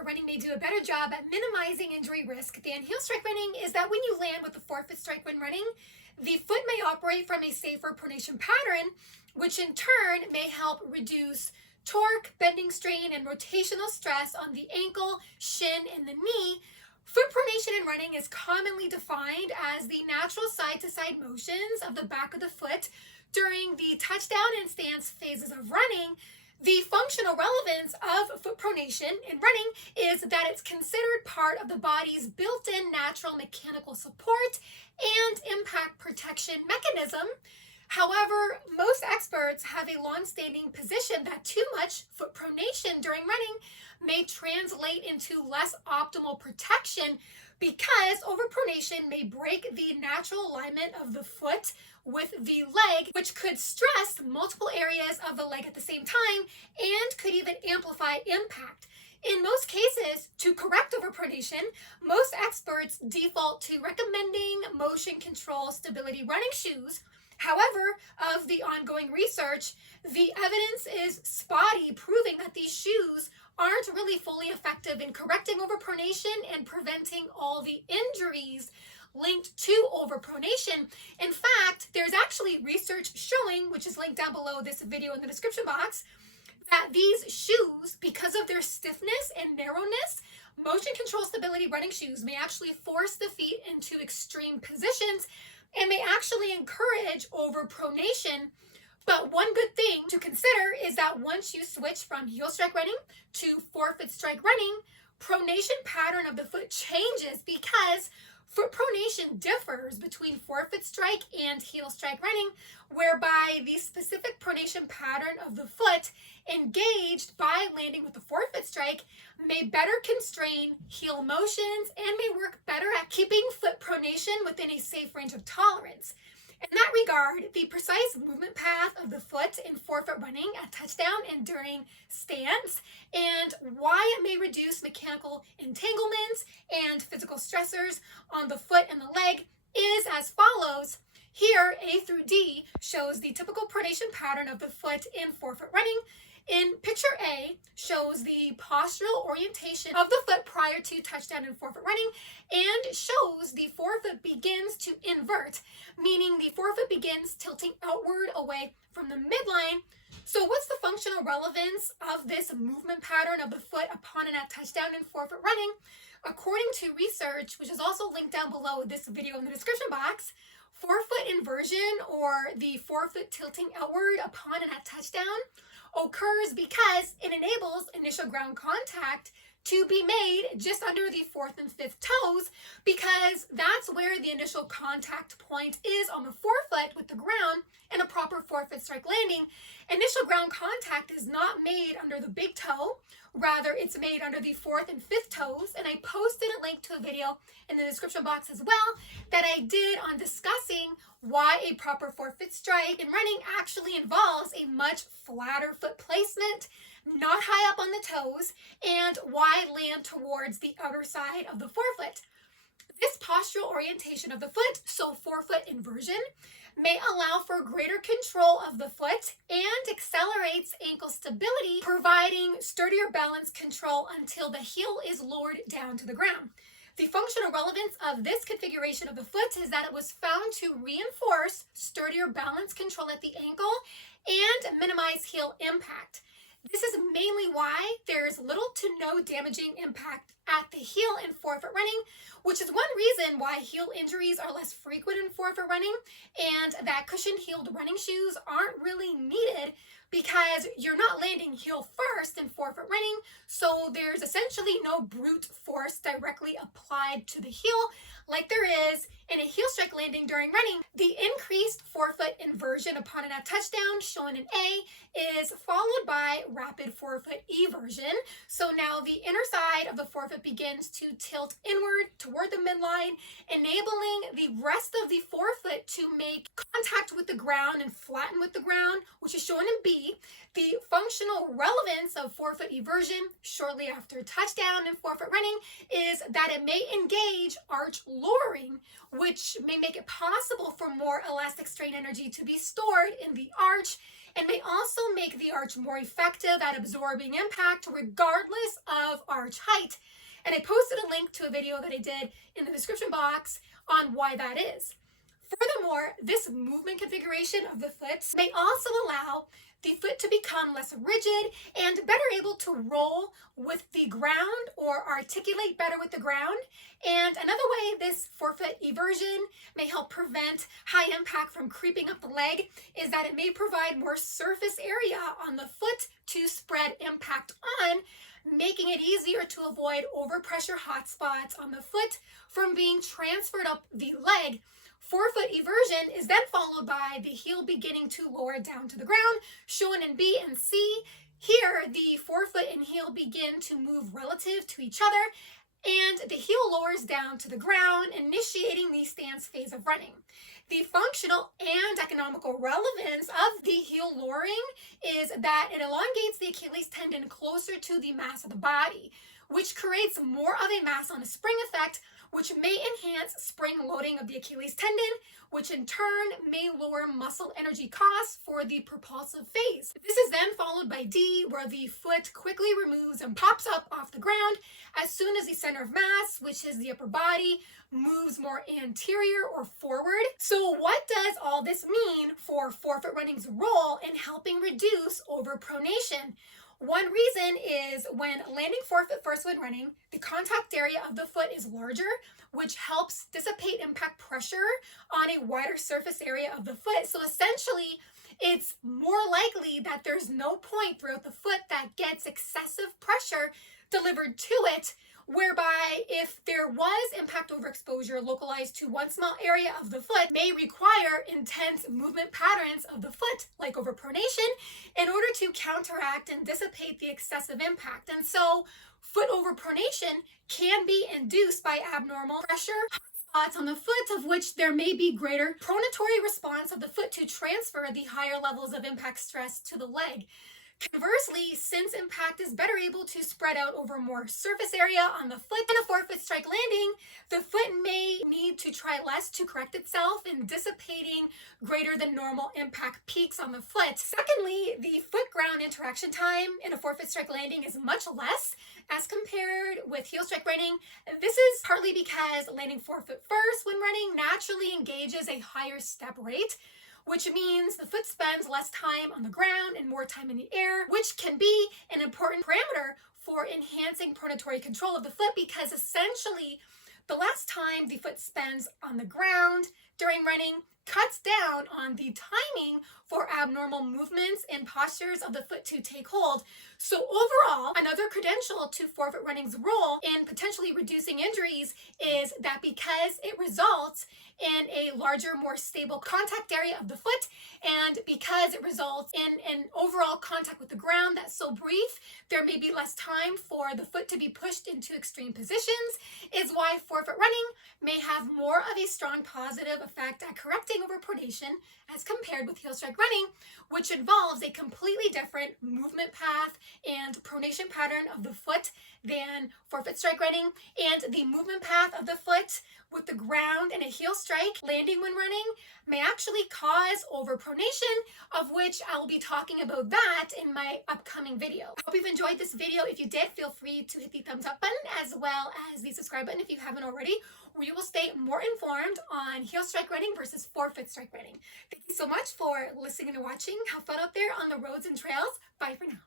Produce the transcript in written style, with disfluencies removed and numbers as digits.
forefoot running may do a better job at minimizing injury risk than heel strike running is that when you land with the forefoot strike when running, the foot may operate from a safer pronation pattern, which in turn may help reduce torque, bending strain, and rotational stress on the ankle, shin, and the knee. Foot pronation in running is commonly defined as the natural side-to-side motions of the back of the foot during the touchdown and stance phases of running. The functional relevance of foot pronation in running is that it's considered part of the body's built-in natural mechanical support and impact protection mechanism. However, most experts have a long-standing position that too much foot pronation during running may translate into less optimal protection because overpronation may break the natural alignment of the foot with the leg, which could stress multiple areas of the leg at the same time and could even amplify impact. In most cases, to correct overpronation, most experts default to recommending motion control stability running shoes. However, of the ongoing research, the evidence is spotty, proving that these shoes aren't really fully effective in correcting overpronation and preventing all the injuries linked to overpronation. In fact, there's actually research showing, which is linked down below this video in the description box, that these shoes, because of their stiffness and narrowness, motion control stability running shoes may actually force the feet into extreme positions and may actually encourage overpronation. But one good thing to consider is that once you switch from heel strike running to forefoot strike running, pronation pattern of the foot changes because foot pronation differs between forefoot strike and heel strike running, whereby the specific pronation pattern of the foot engaged by landing with the forefoot strike may better constrain heel motions and may work better at keeping foot pronation within a safe range of tolerance. In that regard, the precise movement path of the foot in forefoot running at touchdown and during stance, and why it may reduce mechanical entanglements and physical stressors on the foot and the leg is as follows. Here, A through D shows the typical pronation pattern of the foot in forefoot running. In picture A shows the postural orientation of the foot prior to touchdown and forefoot running and shows the forefoot begins to invert, meaning the forefoot begins tilting outward away from the midline. So what's the functional relevance of this movement pattern of the foot upon and at touchdown and forefoot running? According to research, which is also linked down below this video in the description box, forefoot inversion, or the forefoot tilting outward upon and at touchdown, occurs because it enables initial ground contact to be made just under the fourth and fifth toes, because that's where the initial contact point is on the forefoot with the ground in a proper forefoot strike landing. Initial ground contact is not made under the big toe, rather it's made under the fourth and fifth toes, and I posted a link to a video in the description box as well that I did on discussing why a proper forefoot strike in running actually involves a much flatter foot placement, not high up on the toes, and why land towards the outer side of the forefoot. This postural orientation of the foot, so forefoot inversion, may allow for greater control of the foot and accelerates ankle stability, providing sturdier balance control until the heel is lowered down to the ground. The functional relevance of this configuration of the foot is that it was found to reinforce sturdier balance control at the ankle and minimize heel impact. This is mainly why there is little to no damaging impact at the heel in forefoot running, which is one reason why heel injuries are less frequent in forefoot running and that cushioned-heeled running shoes aren't really needed because you're not landing heel first in forefoot running, so there's essentially no brute force directly applied to the heel like there is in a heel strike landing during running. The increased forefoot inversion upon and at touchdown, shown in A, is followed by rapid forefoot eversion. So now the inner side of the forefoot begins to tilt inward toward the midline, enabling the rest of the forefoot to make contact with the ground and flatten with the ground, which is shown in B. The functional relevance of forefoot eversion shortly after touchdown in forefoot running is that it may engage arch lowering, which may make it possible for more elastic strain energy to be stored in the arch and may also make the arch more effective at absorbing impact regardless of arch arch height. And I posted a link to a video that I did in the description box on why that is. Furthermore, this movement configuration of the foot may also allow the foot to become less rigid and better able to roll with the ground or articulate better with the ground. And another way this forefoot eversion may help prevent high impact from creeping up the leg is that it may provide more surface area on the foot to spread impact on, making it easier to avoid overpressure hotspots on the foot from being transferred up the leg. Forefoot eversion is then followed by the heel beginning to lower down to the ground, shown in B and C. Here, the forefoot and heel begin to move relative to each other, and the heel lowers down to the ground, initiating the stance phase of running. The functional and economical relevance of the heel lowering is that it elongates the Achilles tendon closer to the mass of the body, which creates more of a mass on a spring effect, which may enhance spring loading of the Achilles tendon, which in turn may lower muscle energy costs for the propulsive phase. This is then followed by D, where the foot quickly removes and pops up off the ground as soon as the center of mass, which is the upper body, moves more anterior or forward. So what does all this mean for forefoot running's role in helping reduce overpronation? One reason is when landing forefoot first when running, the contact area of the foot is larger, which helps dissipate impact pressure on a wider surface area of the foot. So essentially, it's more likely that there's no point throughout the foot that gets excessive pressure delivered to it, whereby if there was impact overexposure localized to one small area of the foot may require intense movement patterns of the foot, like overpronation, in order to counteract and dissipate the excessive impact. And so foot overpronation can be induced by abnormal pressure spots on the foot, of which there may be greater pronatory response of the foot to transfer the higher levels of impact stress to the leg. Conversely, since impact is better able to spread out over more surface area on the foot in a forefoot strike landing, the foot may need to try less to correct itself in dissipating greater than normal impact peaks on the foot. Secondly, the foot-ground interaction time in a forefoot strike landing is much less as compared with heel strike running. This is partly because landing forefoot first when running naturally engages a higher step rate, which means the foot spends less time on the ground and more time in the air, which can be an important parameter for enhancing pronatory control of the foot, because essentially the less time the foot spends on the ground during running cuts down on the timing for abnormal movements and postures of the foot to take hold. So overall, another credential to forefoot running's role in potentially reducing injuries is that because it results in a larger, more stable contact area of the foot, and because it results in an overall contact with the ground that's so brief, there may be less time for the foot to be pushed into extreme positions, is why forefoot running may have more of a strong positive effect at correcting overpronation as compared with heel strike running, which involves a completely different movement path and pronation pattern of the foot than forefoot strike running. And the movement path of the foot with the ground and a heel strike landing when running may actually cause overpronation, of which I will be talking about that in my upcoming video. I hope you've enjoyed this video. If you did, feel free to hit the thumbs up button as well as the subscribe button if you haven't already, where you will stay more informed on heel strike running versus forefoot strike running. Thank you so much for listening and watching. Have fun out there on the roads and trails. Bye for now.